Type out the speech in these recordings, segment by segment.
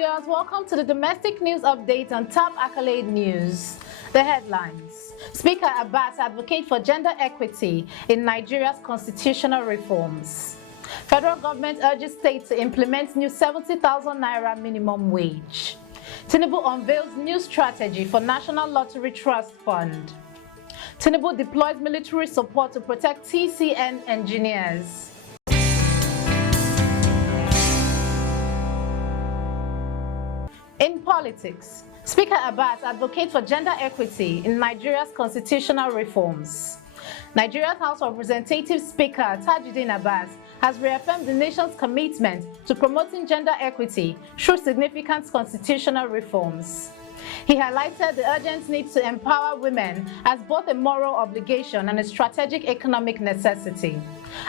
viewers, welcome to the domestic news update on Top Accolade News. The headlines: Speaker Abbas advocates for gender equity in Nigeria's constitutional reforms. Federal government urges states to implement new 70,000 naira minimum wage. Tinubu unveils new strategy for National Lottery Trust Fund. Tinubu deploys military support to protect TCN engineers. In politics, Speaker Abbas advocates for gender equity in Nigeria's constitutional reforms. Nigeria's House of Representatives Speaker Tajudeen Abbas has reaffirmed the nation's commitment to promoting gender equity through significant constitutional reforms. He highlighted the urgent need to empower women as both a moral obligation and a strategic economic necessity.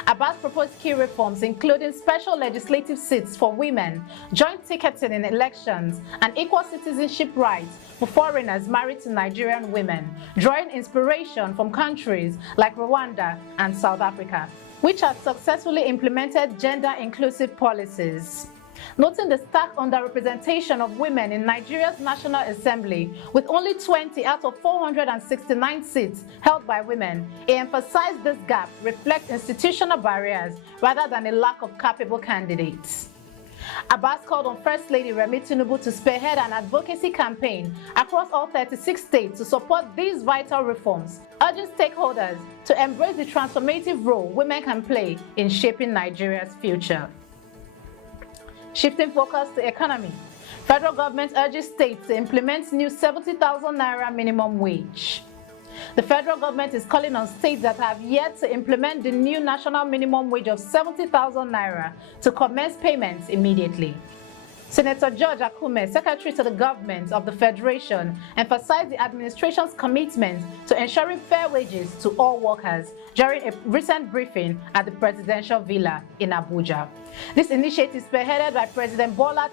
Abbas proposed key reforms including special legislative seats for women, joint ticketing in elections, and equal citizenship rights for foreigners married to Nigerian women, drawing inspiration from countries like Rwanda and South Africa, which have successfully implemented gender-inclusive policies. Noting the stark underrepresentation of women in Nigeria's National Assembly, with only 20 out of 469 seats held by women, he emphasized this gap reflects institutional barriers rather than a lack of capable candidates. Abbas called on First Lady Remi Tinubu to spearhead an advocacy campaign across all 36 states to support these vital reforms, urging stakeholders to embrace the transformative role women can play in shaping Nigeria's future. Shifting focus to economy, federal government urges states to implement new 70,000 naira minimum wage. The federal government is calling on states that have yet to implement the new national minimum wage of 70,000 naira to commence payments immediately. Senator George Akume, Secretary to the Government of the Federation, emphasized the administration's commitment to ensuring fair wages to all workers during a recent briefing at the Presidential Villa in Abuja. This initiative, spearheaded by President Ballon,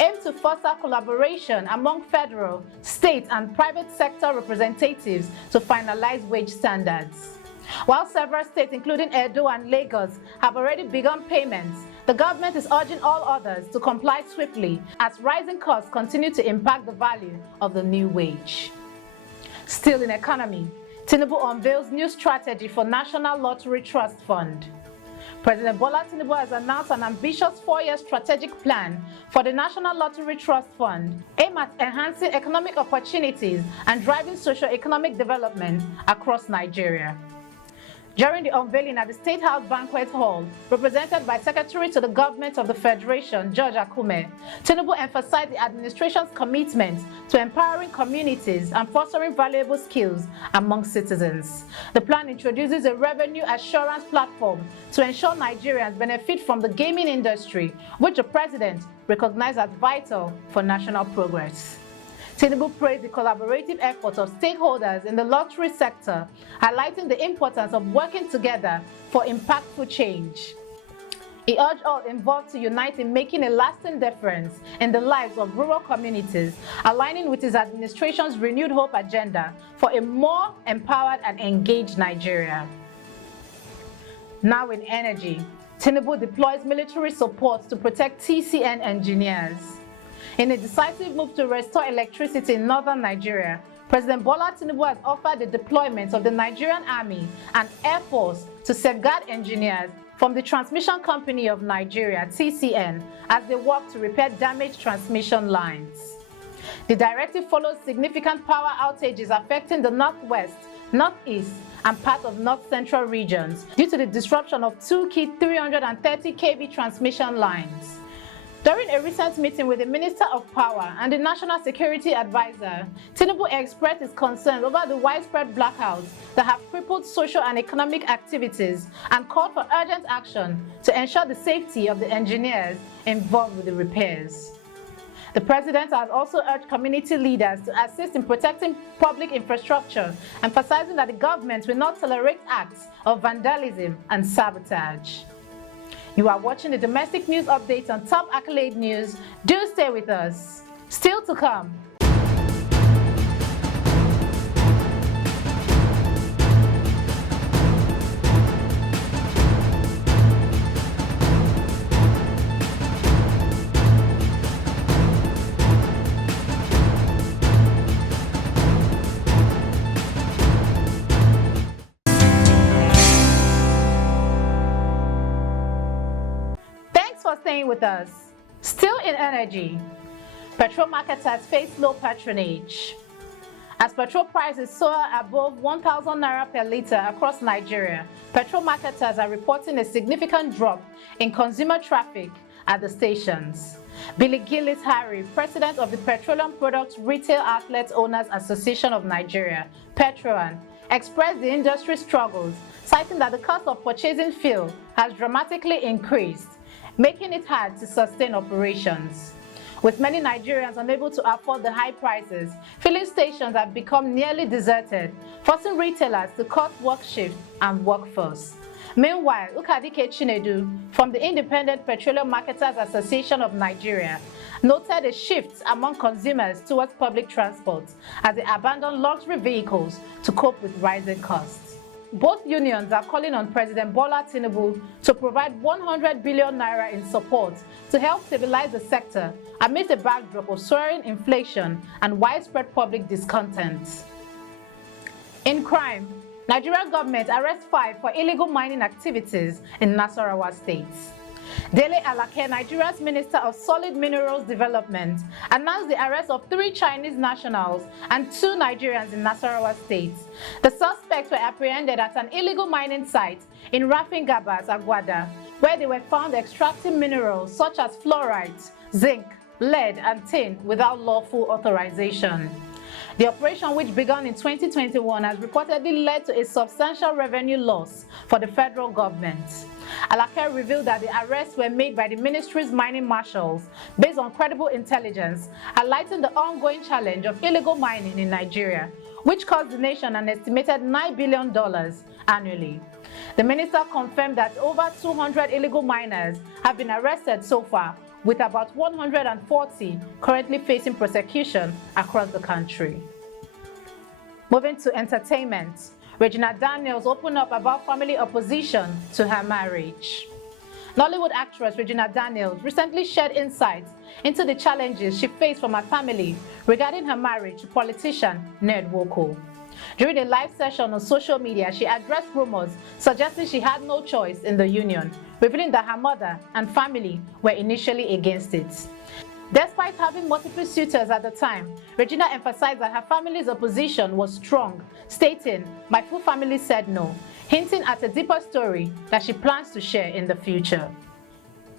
aims to foster collaboration among federal, state, and private sector representatives to finalize wage standards. While several states, including Edo and Lagos, have already begun payments, the government is urging all others to comply swiftly as rising costs continue to impact the value of the new wage. Still in economy, Tinubu unveils new strategy for National Lottery Trust Fund. President Bola Tinubu has announced an ambitious 4-year strategic plan for the National Lottery Trust Fund, aimed at enhancing economic opportunities and driving socio-economic development across Nigeria. During the unveiling at the State House Banquet Hall, represented by Secretary to the Government of the Federation, George Akume, Tinubu emphasized the administration's commitment to empowering communities and fostering valuable skills among citizens. The plan introduces a revenue assurance platform to ensure Nigerians benefit from the gaming industry, which the President recognized as vital for national progress. Tinubu praised the collaborative efforts of stakeholders in the lottery sector, highlighting the importance of working together for impactful change. He urged all involved to unite in making a lasting difference in the lives of rural communities, aligning with his administration's renewed hope agenda for a more empowered and engaged Nigeria. Now in energy, Tinubu deploys military support to protect TCN engineers. In a decisive move to restore electricity in northern Nigeria, President Bola Tinubu has offered the deployment of the Nigerian Army and Air Force to safeguard engineers from the Transmission Company of Nigeria, TCN, as they work to repair damaged transmission lines. The directive follows significant power outages affecting the northwest, northeast, and part of north-central regions due to the disruption of 2 key 330 kV transmission lines. During a recent meeting with the Minister of Power and the National Security Advisor, Tinubu expressed his concerns over the widespread blackouts that have crippled social and economic activities and called for urgent action to ensure the safety of the engineers involved with the repairs. The President has also urged community leaders to assist in protecting public infrastructure, emphasizing that the government will not tolerate acts of vandalism and sabotage. You are watching the domestic news updates on Top Accolade News. Do stay with us. Still to come. staying with us. Still in energy, petrol marketers face low patronage. As petrol prices soar above 1,000 naira per litre across Nigeria, petrol marketers are reporting a significant drop in consumer traffic at the stations. Billy Gillis Harry, president of the Petroleum Products Retail Outlet Owners Association of Nigeria, Petroan, expressed the industry struggles, citing that the cost of purchasing fuel has dramatically increased, making it hard to sustain operations. With many Nigerians unable to afford the high prices, filling stations have become nearly deserted, forcing retailers to cut work shifts and workforce. Meanwhile, Ukadike Chinedu from the Independent Petroleum Marketers Association of Nigeria noted a shift among consumers towards public transport as they abandon luxury vehicles to cope with rising costs. Both unions are calling on President Bola Tinubu to provide 100 billion naira in support to help stabilize the sector amidst a backdrop of soaring inflation and widespread public discontent. In crime, Nigerian government arrests 5 for illegal mining activities in Nasarawa State. Dele Alake, Nigeria's Minister of Solid Minerals Development, announced the arrest of 3 Chinese nationals and 2 Nigerians in Nasarawa State. The suspects were apprehended at an illegal mining site in reaffirmed Abbas, Aguada, where they were found extracting minerals such as fluorite, zinc, lead, and tin without lawful authorization. The operation, which began in 2021, has reportedly led to a substantial revenue loss for the federal government. Alake revealed that the arrests were made by the ministry's mining marshals based on credible intelligence, highlighting the ongoing challenge of illegal mining in Nigeria, which cost the nation an estimated $9 billion annually. The minister confirmed that over 200 illegal miners have been arrested so far, with about 140 currently facing prosecution across the country. Moving to entertainment, Regina Daniels opened up about family opposition to her marriage. Nollywood actress Regina Daniels recently shared insights into the challenges she faced from her family regarding her marriage to politician Ned Nwoko. During a live session on social media, she addressed rumors suggesting she had no choice in the union, revealing that her mother and family were initially against it. Despite having multiple suitors at the time, Regina emphasized that her family's opposition was strong, stating, "My full family said no," hinting at a deeper story that she plans to share in the future.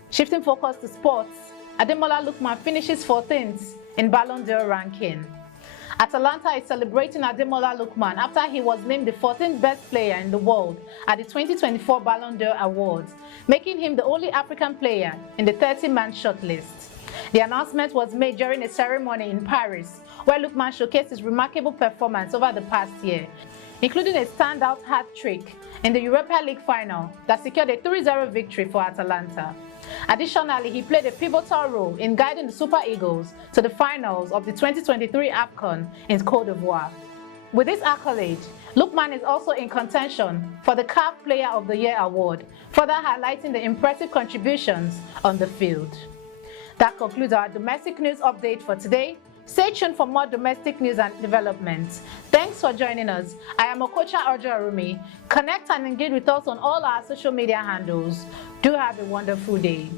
Shifting focus to sports, Ademola Lookman finishes 14th in Ballon d'Or ranking. Atalanta is celebrating Ademola Lookman after he was named the 14th best player in the world at the 2024 Ballon d'Or Awards, making him the only African player in the 30-man shortlist. The announcement was made during a ceremony in Paris, where Lookman showcased his remarkable performance over the past year, including a standout hat trick in the Europa League final that secured a 3-0 victory for Atalanta. Additionally, he played a pivotal role in guiding the Super Eagles to the finals of the 2023 AFCON in Côte d'Ivoire. With this accolade, Lookman is also in contention for the CAF Player of the Year award, further highlighting the impressive contributions on the field. That concludes our domestic news update for today. Stay tuned for more domestic news and developments. Thanks for joining us. I am Okocha Ojo-Arumi. Connect and engage with us on all our social media handles. Do have a wonderful day.